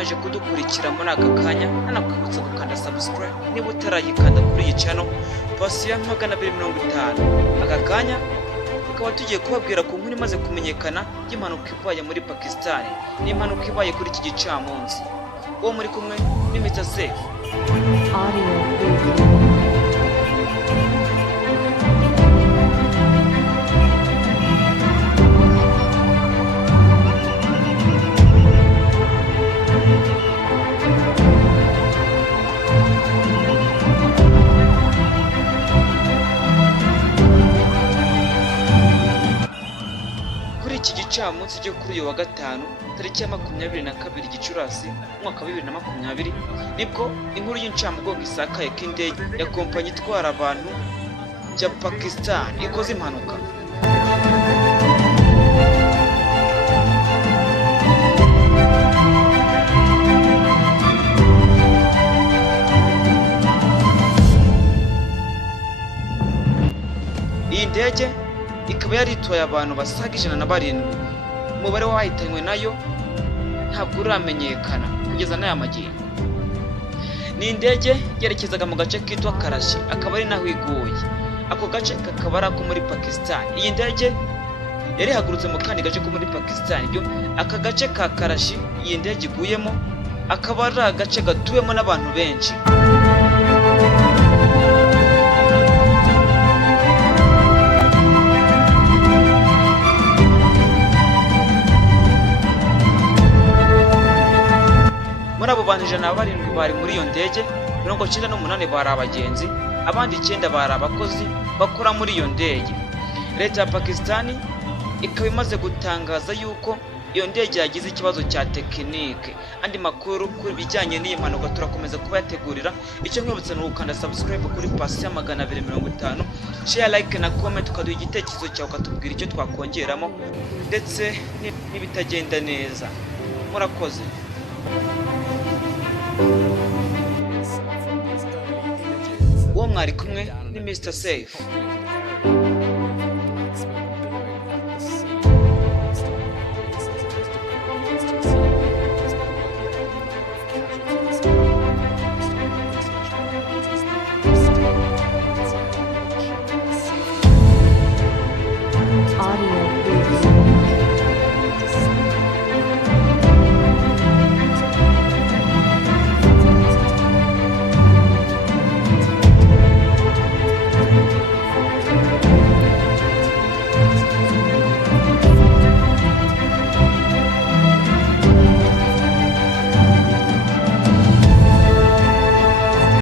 ukomeje kudukurikira muri aka kanya nanakwibutsa gukanda subscribe niba utarayikanda kuri iyi channel pasi ya 250. Aka kanya tukaba tugiye kubabwira ku nkuru imaze kumenyekana y'Impanuka ibaye muri Pakistan. Ni impanuka ibaye kuri iki gicamunsi. Uwo muri kumwe ni Mr. Safe iki gicamunsi cyo kuri uyu wa gatanu tariki ya 22 Gicurasi umwaka wa 2020 nibwo inkuru y'incamugongo isakaye k'indege ya kompanyi itwara abantu ya Pakistan ikoze impanuka. Iyi ndege ikaba yaritwaye abantu basaga 107. Umubare wahitanywe nayo ntabwo uramenyekana kugeza n'aya magingo. Ni indege yerekezaga mu gace kitwa Karachi, akaba ari naho iguye. Ako gace kakaba ari ako muri Pakistan. Iyi ndege yari hagurutse mu kandi gace ko muri Pakistan. Byo aka gace ka Karachi iyi ndege iguyemo akaba ari agace gatuwemo n'abantu benshi. Muri abo bantu 107 bari muri iyo ndege, 98 bari abagenzi, abandi 9 bari abakozi bakora muri iyo ndege. Leta ya Pakistan ikaba imaze gutangaza yuko iyo ndege yagize ikibazo cya tekinike. Andi makuru kuri bijyanye n'iyi mpanuka turakomeza kuba yategurira. Icyo nkwibutsa ni ugukanda subscribe kuri pasi ya 250, share, like na comment, ukaduha igitekerezo cyawe ukatubwira icyo twakongeramo ndetse n'ibitagenda neza. Murakoze. Uwo mwari kumwe ni Mr. Safe.